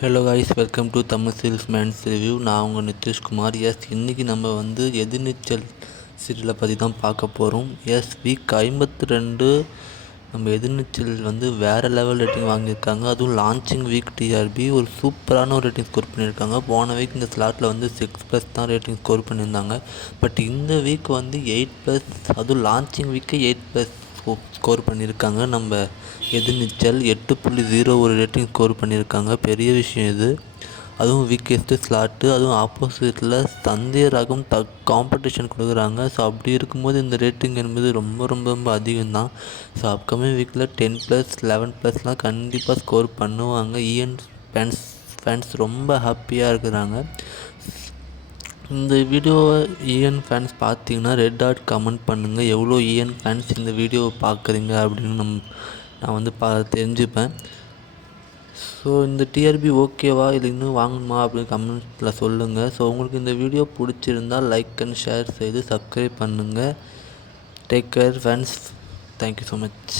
Hello guys, welcome to Tamil salesman's review. நான் உங்கள் நிதிஷ்குமார். இன்றைக்கி நம்ம எதிர்நீச்சல் சீரியலை பற்றி தான் பார்க்க போகிறோம். வீக் 52 நம்ம எதிர்நீச்சல் வேறு லெவல் ரேட்டிங் வாங்கியிருக்காங்க. அதுவும் லான்ச்சிங் வீக் டிஆர்பி ஒரு சூப்பரான ஒரு ரேட்டிங் ஸ்கோர் பண்ணியிருக்காங்க. போன வீக் இந்த ஸ்லாட்டில் 6+ தான் ரேட்டிங் ஸ்கோர் பண்ணியிருந்தாங்க. பட் இந்த வீக் 8+, அதுவும் லான்ச்சிங் வீக்கே 8+ ஸ்கோர் பண்ணியிருக்காங்க. நம்ம எதிர்நீச்சல் 8.0 ஒரு ரேட்டிங் ஸ்கோர் பண்ணியிருக்காங்க. பெரிய விஷயம் இது. அதுவும் வீக்கெஸ்ட்டு ஸ்லாட்டு, அதுவும் ஆப்போசிட்டில் சந்தே ரகம் காம்படிஷன் கொடுக்குறாங்க. ஸோ அப்படி இருக்கும்போது இந்த ரேட்டிங் என்பது ரொம்ப ரொம்ப ரொம்ப அதிகம்தான். ஸோ அப்கமிங் வீக்கில் 10+, 11+லாம் கண்டிப்பாக ஸ்கோர் பண்ணுவாங்க. ஃபேன்ஸ் ரொம்ப ஹாப்பியாக இருக்கிறாங்க. இந்த வீடியோவை ஃபேன்ஸ் பார்த்தீங்கன்னா ரெட் டாட் கமெண்ட் பண்ணுங்கள். எவ்வளோ ஃபேன்ஸ் இந்த வீடியோவை பார்க்குறீங்க அப்படின்னு நான் தெரிஞ்சுப்பேன். ஸோ இந்த டிஆர்பி ஓகேவா, இல்லை இன்னும் வாங்கணுமா அப்படின்னு கமெண்ட்டில் சொல்லுங்கள். ஸோ உங்களுக்கு இந்த வீடியோ பிடிச்சிருந்தால் லைக் அண்ட் ஷேர் செய்து சப்ஸ்கிரைப் பண்ணுங்கள். Take care friends. Thank you so much.